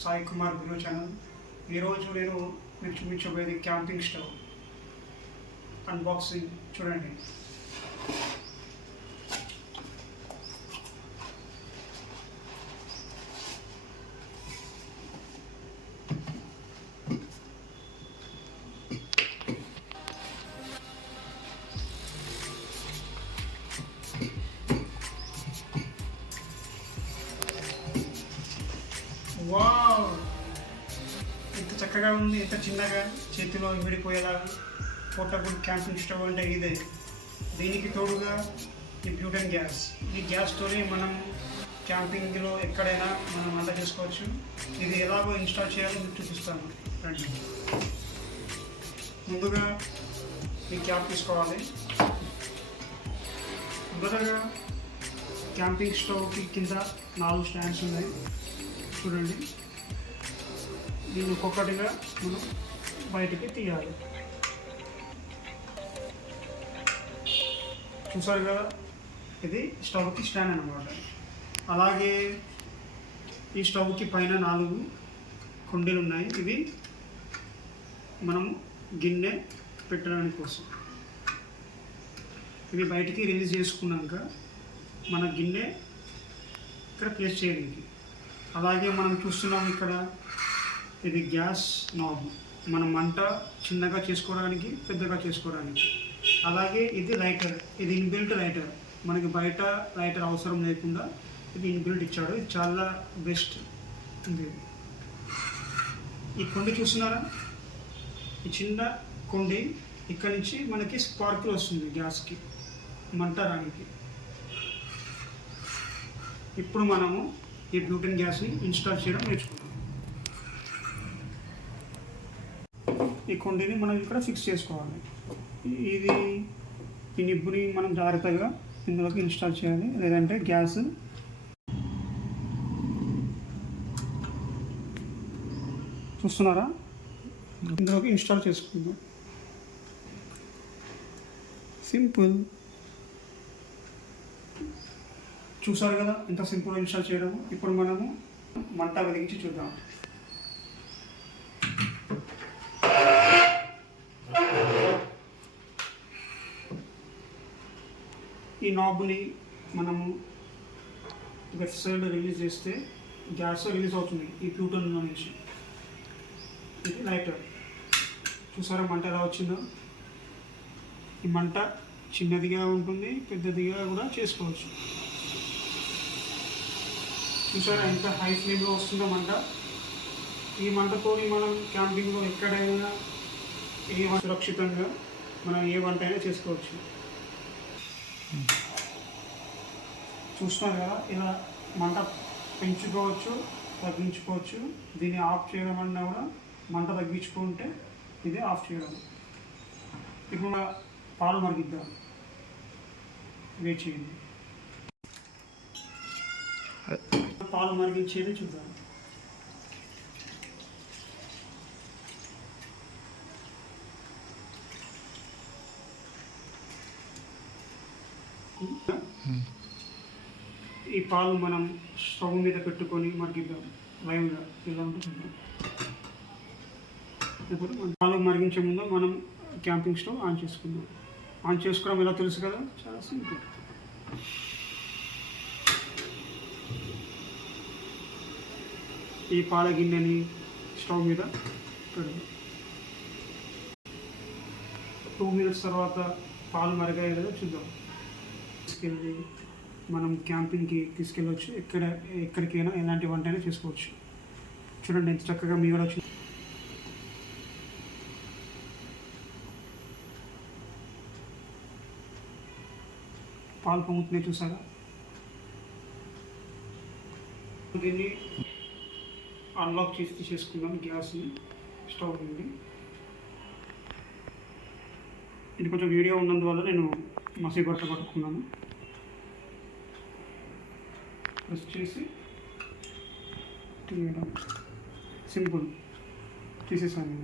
Sai Kumar video channel. ఈరోజు నేను మీకు చూపించబోయేది క్యాంపింగ్ స్టవ్ అన్బాక్సింగ్. చూడండి. వావ్, ఎంత చక్కగా ఉంది, ఎంత చిన్నగా చేతిలో విడిపోయేలాగా. పోర్టబుల్ క్యాంపింగ్ స్టవ్ అంటే ఇదే. దీనికి తోడుగా ఈ బ్యూటన్ గ్యాస్. ఈ గ్యాస్తోనే మనం క్యాంపింగ్లో ఎక్కడైనా మనం వంట చేసుకోవచ్చు. ఇది ఎలాగో ఇన్స్టాల్ చేయాలో మీకు చూపిస్తాను. రండి. ముందుగా ఈ క్యాప్ తీసుకోవాలి. మొదటగా క్యాంపింగ్ స్టవ్కి కింద 4 స్టాండ్స్ ఉన్నాయి. చూడండి, దీన్ని ఒక్కొక్కటిగా మనం బయటికి తీయాలి. చూసారు కదా, ఇది స్టవ్కి స్టాండ్ అన్నమాట. అలాగే ఈ స్టవ్కి పైన 4 కుండీలు ఉన్నాయి. ఇవి మనం గిన్నె పెట్టడానికి కోసం. ఇవి బయటికి రిలీజ్ చేసుకున్నాక మన గిన్నె ఇక్కడ ప్లేస్ చేయడానికి. అలాగే మనం చూస్తున్నాం ఇక్కడ, ఇది గ్యాస్ నాబ్. మనం మంట చిన్నగా చేసుకోవడానికి, పెద్దగా చేసుకోవడానికి. అలాగే ఇది లైటర్. ఇది ఇన్బిల్ట్ లైటర్. మనకి బయట లైటర్ అవసరం లేకుండా ఇది ఇన్బిల్ట్ ఇచ్చాడు. ఇది చాలా బెస్ట్ ఉంది. ఈ కుండి చూస్తున్నారా, ఈ చిన్న కుండి ఇక్కడ నుంచి మనకి స్పార్కిల్ వస్తుంది గ్యాస్కి, మంట రానికి. ఇప్పుడు మనము ఈ బ్యూటన్ గ్యాస్ని ఇన్స్టాల్ చేయడం నేర్చుకుంటాం. ఈ కుండీని మనం ఇక్కడ ఫిక్స్ చేసుకోవాలి. ఇది ఈ నిబ్బుని మనం జాగ్రత్తగా ఇందులోకి ఇన్స్టాల్ చేయాలి, లేదంటే గ్యాస్ చూస్తున్నారా, ఇందులోకి ఇన్స్టాల్ చేసుకుందాం. సింపుల్. చూసారు కదా ఎంత సింపుల్ ఇన్స్టాల్ చేయడం. ఇప్పుడు మనము మంట వెలిగించి చూద్దాం. ఈ నాబ్ని మనము లెఫ్ట్ సైడ్ రిలీజ్ చేస్తే గ్యాస్ రిలీజ్ అవుతుంది ఈ బ్యూటన్లో నుంచి. ఇది లైటర్. చూసారా మంట ఎలా వచ్చిందో. ఈ మంట చిన్నదిగా ఉంటుంది, పెద్దదిగా కూడా చేసుకోవచ్చు. చూసారా ఎంత హై ఫ్లేమ్లో వస్తుందో మంట. ఈ మంటతో మనం క్యాంపింగ్లో ఎక్కడైనా సురక్షితంగా మనం ఏ వంట అయినా చేసుకోవచ్చు. చూస్తున్నారు కదా, ఇలా మంట పెంచుకోవచ్చు, తగ్గించుకోవచ్చు. దీన్ని ఆఫ్ చేయడం అన్నా కూడా మంట తగ్గించుకుంటే ఇది ఆఫ్ చేయడం. ఇప్పుడు పాలు మరిగిద్దాం. వెయిట్ చేయండి, పాలు మరిగించేది చూద్దాం. ఈ పాలు మనం స్టవ్ మీద పెట్టుకొని మరిగిద్దాం లైవ్గా. ఇలా ఉంటుంది. ఇప్పుడు పాలు మరిగించే ముందు మనం క్యాంపింగ్ స్టవ్ ఆన్ చేసుకుందాం. ఆన్ చేసుకోవడం ఎలా తెలుసు కదా, చాలా సింపుల్. ఈ పాల గిన్నెని స్టవ్ మీద పెడదాం. 2 మినిట్స్ తర్వాత పాలు మరిగాయో లేదో చూద్దాం. తీసుకెళ్ళి మనం క్యాంపింగ్కి తీసుకెళ్ళవచ్చు. ఎక్కడికైనా ఎలాంటి వంట అయినా చేసుకోవచ్చు. చూడండి ఎంత చక్కగా మీ కూడా వచ్చింది. పాలు పొంగుతున్నాయి చూసారా. దీన్ని అన్లాక్ చేసి తీసేసుకుందాం గ్యాస్ని స్టవ్ నుండి. ఇది కొంచెం వీడియో ఉన్నందువల్ల నేను మసి బట్ట పట్టుకున్నాను. ప్రెస్ చేసి తీయడం సింపుల్. తీసేసాను.